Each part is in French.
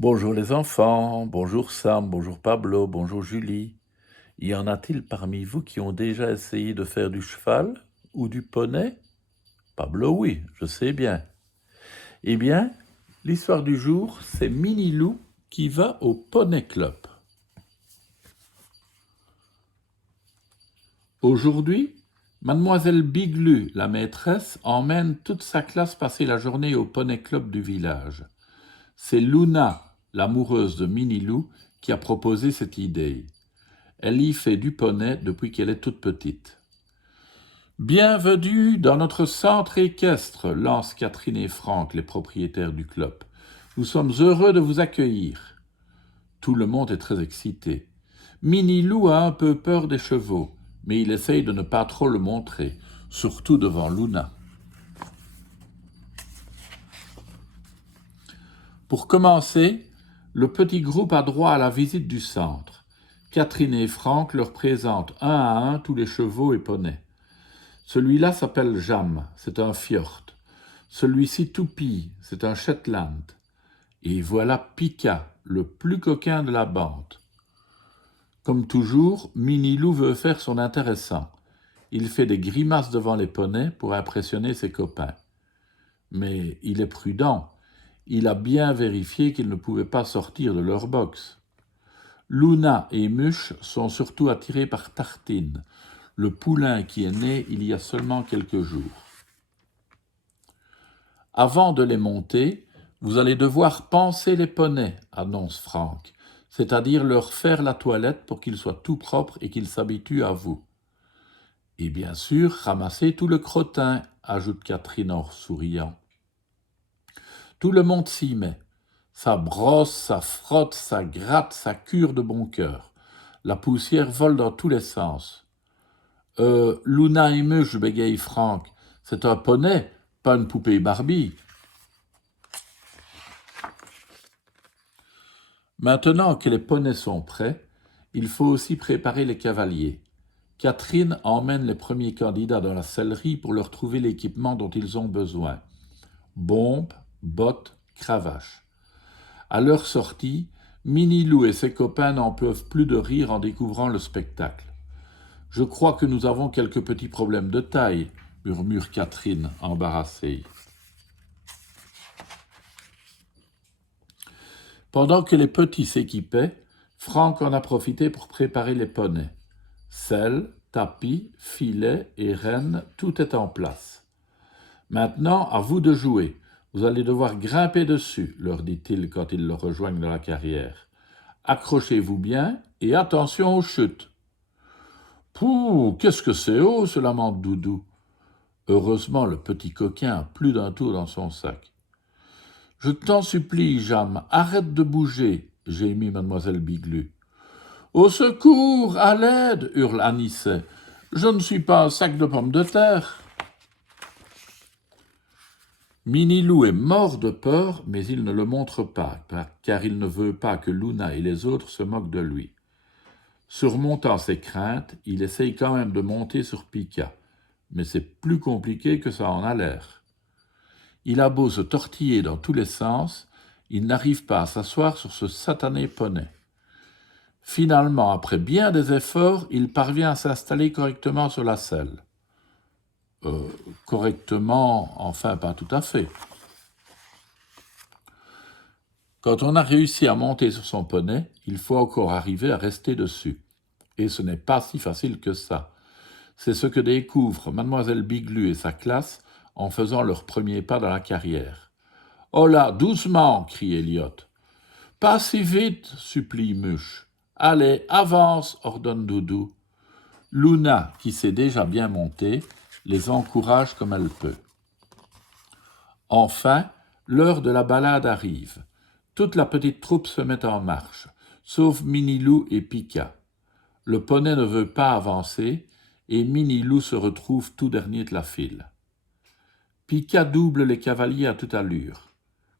Bonjour les enfants, bonjour Sam, bonjour Pablo, bonjour Julie. Y en a-t-il parmi vous qui ont déjà essayé de faire du cheval ou du poney? Pablo, oui, je sais bien. Eh bien, l'histoire du jour, c'est Minilou qui va au Poney Club. Aujourd'hui, Mademoiselle Biglu, la maîtresse, emmène toute sa classe passer la journée au Poney Club du village. C'est Luna, l'amoureuse de Minilou, qui a proposé cette idée. Elle y fait du poney depuis qu'elle est toute petite. Bienvenue dans notre centre équestre, lancent Catherine et Franck, les propriétaires du club. Nous sommes heureux de vous accueillir. Tout le monde est très excité. Minilou a un peu peur des chevaux, mais il essaye de ne pas trop le montrer, surtout devant Luna. Pour commencer, le petit groupe a droit à la visite du centre. Catherine et Franck leur présentent un à un tous les chevaux et poneys. Celui-là s'appelle Jam, c'est un fjord. Celui-ci Toupie, c'est un Shetland. Et voilà Pika, le plus coquin de la bande. Comme toujours, Minilou veut faire son intéressant. Il fait des grimaces devant les poneys pour impressionner ses copains. Mais il est prudent. Il a bien vérifié qu'ils ne pouvaient pas sortir de leur box. Luna et Muche sont surtout attirés par Tartine, le poulain qui est né il y a seulement quelques jours. Avant de les monter, vous allez devoir panser les poneys, annonce Franck, c'est-à-dire leur faire la toilette pour qu'ils soient tout propres et qu'ils s'habituent à vous. Et bien sûr, ramasser tout le crottin, ajoute Catherine en souriant. Tout le monde s'y met. Ça brosse, ça frotte, ça gratte, ça cure de bon cœur. La poussière vole dans tous les sens. Luna et Muche, bégaye Franck, c'est un poney, pas une poupée Barbie. Maintenant que les poneys sont prêts, il faut aussi préparer les cavaliers. Catherine emmène les premiers candidats dans la sellerie pour leur trouver l'équipement dont ils ont besoin. Bombes, bottes, cravaches. À leur sortie, Minilou et ses copains n'en peuvent plus de rire en découvrant le spectacle. « Je crois que nous avons quelques petits problèmes de taille, » murmure Catherine, embarrassée. Pendant que les petits s'équipaient, Franck en a profité pour préparer les poneys. Selle, tapis, filets et rênes, tout est en place. Maintenant, à vous de jouer. Vous allez devoir grimper dessus, leur dit-il quand ils le rejoignent dans la carrière. Accrochez-vous bien et attention aux chutes. Pouh, qu'est-ce que c'est haut, se lamente Doudou. Heureusement, le petit coquin a plus d'un tour dans son sac. Je t'en supplie, Jam, arrête de bouger, gémit mademoiselle Biglu. Au secours, à l'aide, hurle Anicet. Je ne suis pas un sac de pommes de terre. Minilou est mort de peur, mais il ne le montre pas, car il ne veut pas que Luna et les autres se moquent de lui. Surmontant ses craintes, il essaye quand même de monter sur Pika, mais c'est plus compliqué que ça en a l'air. Il a beau se tortiller dans tous les sens, il n'arrive pas à s'asseoir sur ce satané poney. Finalement, après bien des efforts, il parvient à s'installer correctement sur la selle. Correctement, enfin pas tout à fait. Quand on a réussi à monter sur son poney, il faut encore arriver à rester dessus. Et ce n'est pas si facile que ça. C'est ce que découvrent mademoiselle Biglu et sa classe en faisant leurs premiers pas dans la carrière. « Oh là, doucement !» crie Elliot. « Pas si vite !» supplie Muche. « Allez, avance !» ordonne Doudou. Luna, qui s'est déjà bien montée, les encourage comme elle peut. Enfin, l'heure de la balade arrive. Toute la petite troupe se met en marche, sauf Minilou et Pika. Le poney ne veut pas avancer et Minilou se retrouve tout dernier de la file. Pika double les cavaliers à toute allure.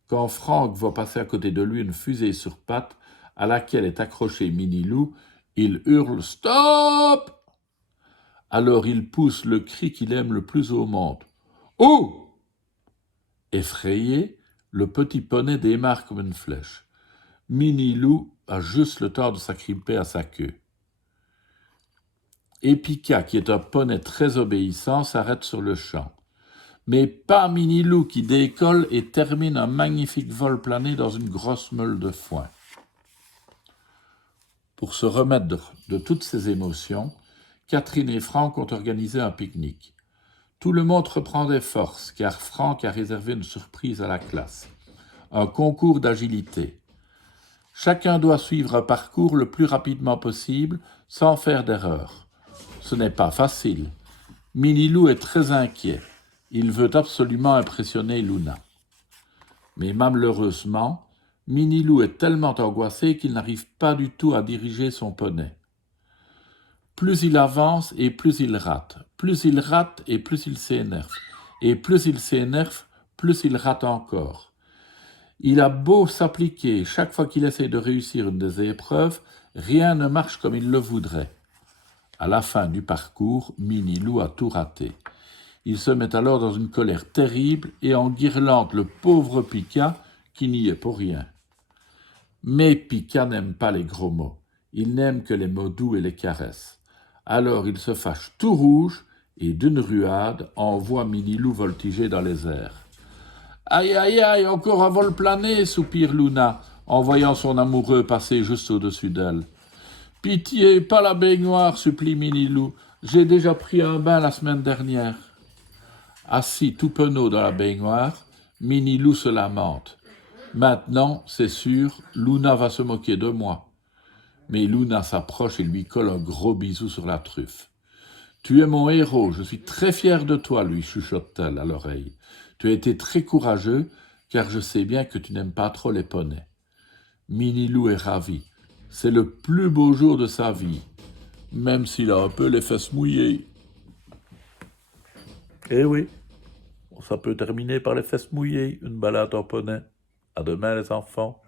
Quand Franck voit passer à côté de lui une fusée sur pattes à laquelle est accroché Minilou, il hurle « Stop !» Alors il pousse le cri qu'il aime le plus au monde. « Oh !» Effrayé, le petit poney démarre comme une flèche. Minilou a juste le temps de s'agripper à sa queue. Et Pika, qui est un poney très obéissant, s'arrête sur le champ. Mais pas Minilou qui décolle et termine un magnifique vol plané dans une grosse meule de foin. Pour se remettre de toutes ces émotions, Catherine et Franck ont organisé un pique-nique. Tout le monde reprend des forces, car Franck a réservé une surprise à la classe. Un concours d'agilité. Chacun doit suivre un parcours le plus rapidement possible, sans faire d'erreur. Ce n'est pas facile. Minilou est très inquiet. Il veut absolument impressionner Luna. Mais malheureusement, Minilou est tellement angoissé qu'il n'arrive pas du tout à diriger son poney. Plus il avance et plus il rate. Plus il rate et plus il s'énerve. Et plus il s'énerve, plus il rate encore. Il a beau s'appliquer chaque fois qu'il essaie de réussir une des épreuves, rien ne marche comme il le voudrait. À la fin du parcours, Minilou a tout raté. Il se met alors dans une colère terrible et enguirlande le pauvre Pika qui n'y est pour rien. Mais Pika n'aime pas les gros mots. Il n'aime que les mots doux et les caresses. Alors il se fâche tout rouge et d'une ruade envoie Minilou voltiger dans les airs. Aïe, aïe, aïe, encore un vol plané, soupire Luna, en voyant son amoureux passer juste au-dessus d'elle. Pitié, pas la baignoire, supplie Minilou. J'ai déjà pris un bain la semaine dernière. Assis tout penaud dans la baignoire, Minilou se lamente. Maintenant, c'est sûr, Luna va se moquer de moi. Mais Luna s'approche et lui colle un gros bisou sur la truffe. Tu es mon héros, je suis très fière de toi, lui chuchote-t-elle à l'oreille. Tu as été très courageux, car je sais bien que tu n'aimes pas trop les poneys. Minilou est ravi. C'est le plus beau jour de sa vie, même s'il a un peu les fesses mouillées. Eh oui, ça peut terminer par les fesses mouillées, une balade en poney. À demain les enfants.